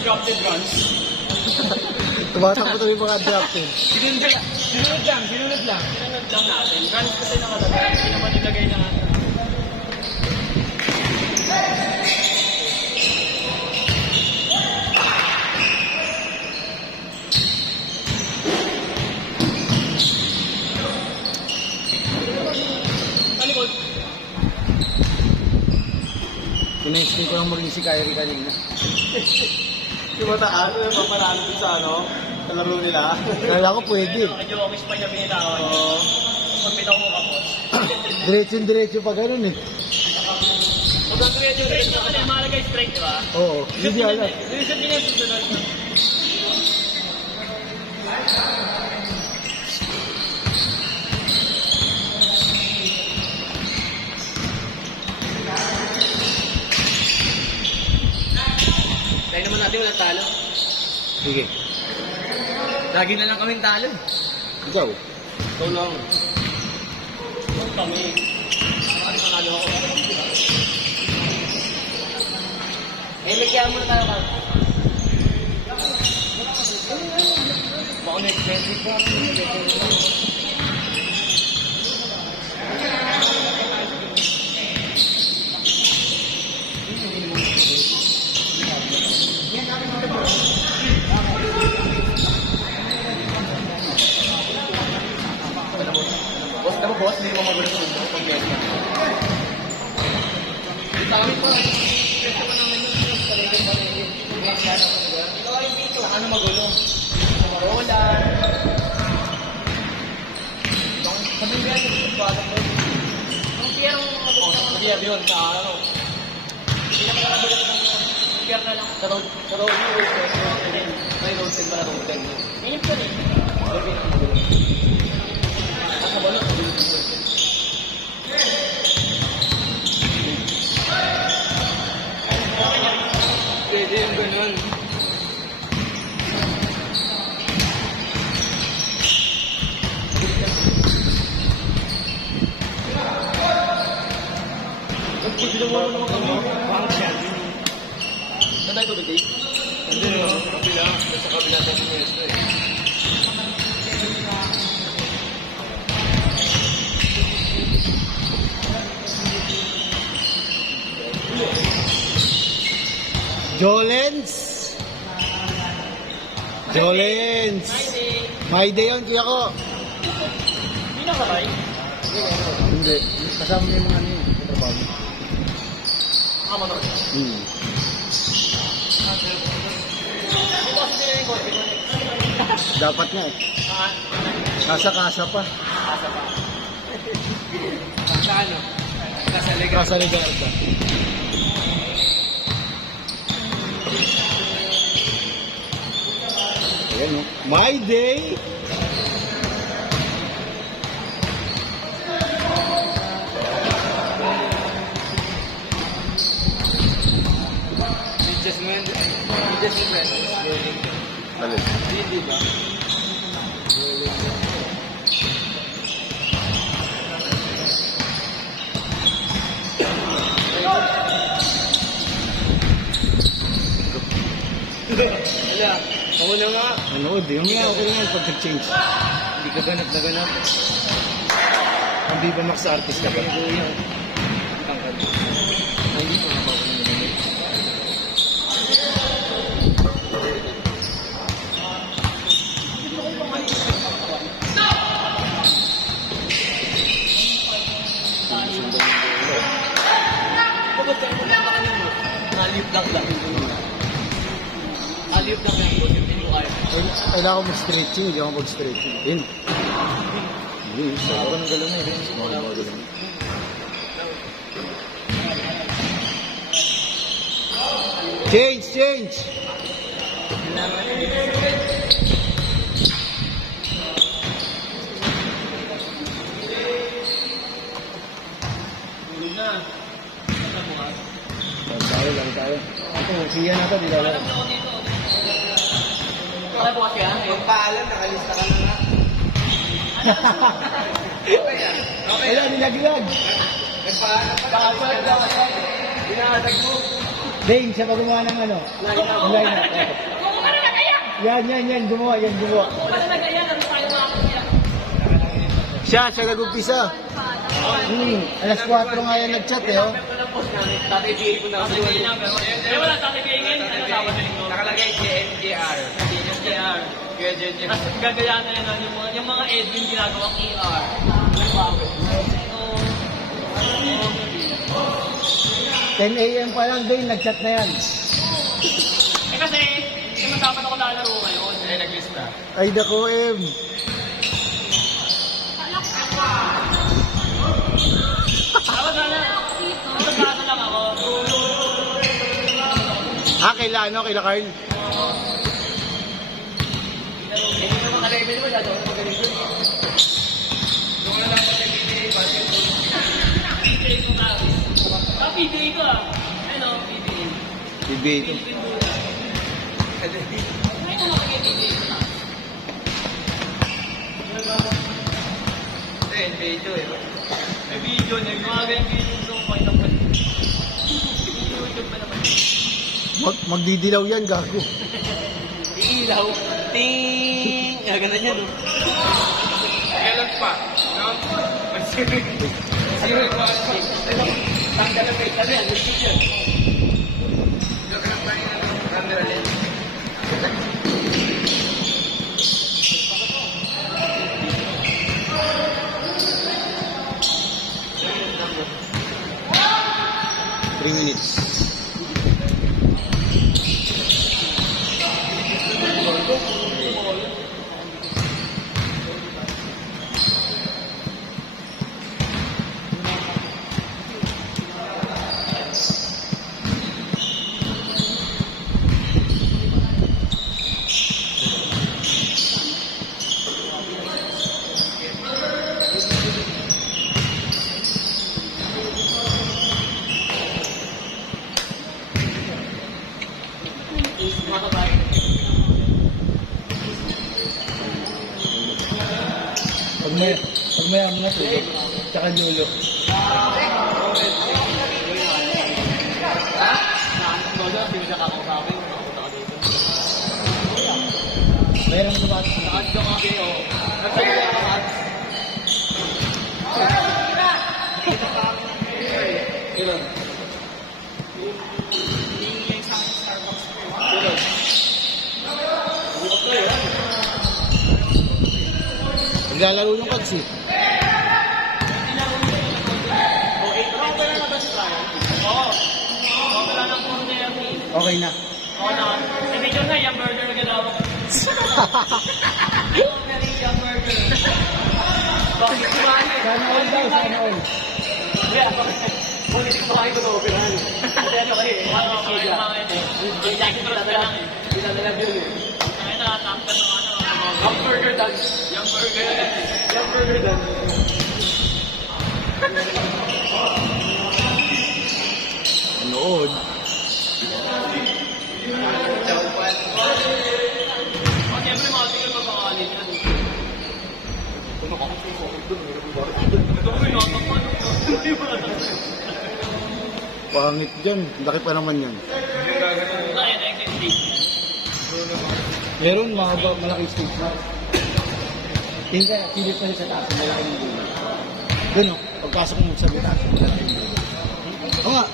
drafted runs. Tumatakbo tayo yung mga drafted. Sinunod lang. Sinunod lang natin. Runs kasi nakalagay. Hindi naman nilagay na natin. Talikod. Pinestin ko lang maging si Kyrie kanina. Yung mataas, yung papanalo sa ano, sa laro nila. Kaya ko pwede. Medyo office pa niya binitawan. Pag bitaw mo kapos. Diretso pa ganun eh. Pag ang creative strike naman eh, malagay strike, di ba? Oo, hindi alam. Yung isa din yung susunod. Dahil naman natin walang talo. Sige. Lagi na lang kaming talo. Ikaw. Ikaw lang. Kami. Ano nanalo ako? Eh, magkaya muna tayo ka. Baka na-expensive pa. Boss na mo, boss. Hindi mo magulat sa mundo. Pag ganyan. Dami pa. Ito pa naman yun. Palengke. Ikaw yung dito. Ano magulo? Marola. Sabi nga yung bata mo. Ang tiyan ang magulo. Sabi nga yun. Sa ano. Hindi naman nakagulo. Ang tiyan na lang. Sa road. Sa road mo. May road set ba na road set? Ngayon pa rin. Sabi nga magulo. Sa balot. Pwede yung ganun. Saan tayo tubig? Hindi, kabila. Sa kabila tayo sa pwesto eh. Jolens! Jolens! My day yun, kuya ko. Hindi na karay. Hindi. Kasama niya yung mga ano yun. Sa trabaho. Kama na. Ito kasi sila yung korte ko. Dapat nga eh. Kasa-kasa pa. Asa pa. Sa ano? Kasa Ligarda. Ayan o. My day! Just mo yun. Just mo yun. Alin? Hindi ba? Wala. Ako na nga. Ano, di yung nga ako lang pag-change. Hindi ka ganap na ganap. Ang Viva Max artist ka ba? Kuya. Tangkad. Ay, hindi pa nga ako na ganap. Kapag tayo mo lang ka mo, nalip lang dahil mo na. Alip lang yan, boss. Hindi mo kaya. Kailangan ko mag-stretching, hindi ako mag-stretching. Yun. Hindi, sobrang galon eh. Sobrang galon. Change, change! Tulog na. Lang tayo. Ito, siya na ito, di lalaro. Kaya po kasi yan. Yung paalam, nakalista ka na nga. Okay yan. Okay Wala, yan. nilaglag. Nagpaalam ka na. Pakapag daw kasi. Binatag mo. Dane, siya pa gumawa ng ano? Ng line-up. Yan, gumawa. Siya nag-umpisa. Alas 4 nga yan nag-chat eh, oh. Tatay Piri ko na. Eh, wala tatay Piri ngayon. Ano dapat sa linggo? Nakalagay JNJR. JNJR. Tapos gagayaan na yun, yung mga Edwin ginagawang ER. Ano ba? 10 a.m. pa lang, Dane, nag-chat na yan. Eh kasi, hindi dapat ako lalaro ngayon. Eh, nag-lista. Ay, dako, M. Dapat na lang ako. Kaila Carl? Hindi naman ka-level mo, dito ako magaling doon. Yung wala lang sa PBA, basketball. PBA ko nga. PBA ko ah. Ano, PBA. PBA ito. Ngayon ko makikita PBA. NBA ito eh. May video na yung mga ganyan video sa point of view. YouTube pa naman. Magdidilaw yan, gago. Ilaw. Ting! Ganun yan, no? Kailan pa? No? Zero pa. Tanggal ang may tabi. Ang teacher. Joke lang pa yung camera lens. Pag may mga tulog, tsaka lulo. Mayroong tumatas na. Naglalaro yung Kags eh. Okay na. Oo na. Hindi ko na, yung burger na ginawa ko. Yung burger. Bakit kumain? Sana all daw, sana all. Kaya, bakit kumain ko operahan? Kasi ano kayo eh. Ano ako yung mga ito. Yung jacket ko lang lang eh. Pinadalag yun eh. Kaya nakatangkan ng ano. Yung burger dance. Yung burger dance. Yung burger dance. Nood. Siyempre mga tingin magkakalit ka doon. Pangit dyan. Laki pa naman yan. Meron malaki stage na. Tingka, silip pa sa taas. Malaki ng bulo. Doon o. Pagpasok mo sa taas. Oo nga.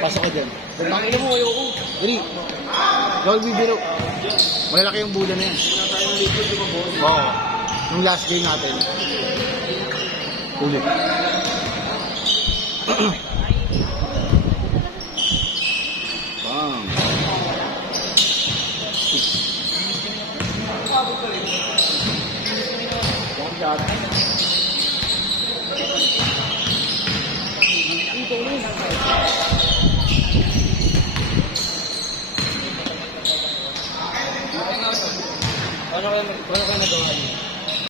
Pasok ka dyan. Pangina mo, ayoko. Dali. Gawal bibiro. Malalaki yung bulo na yan. Oo. Yung last game natin. Ulit. Bang. Paano kayo nagawa niyo?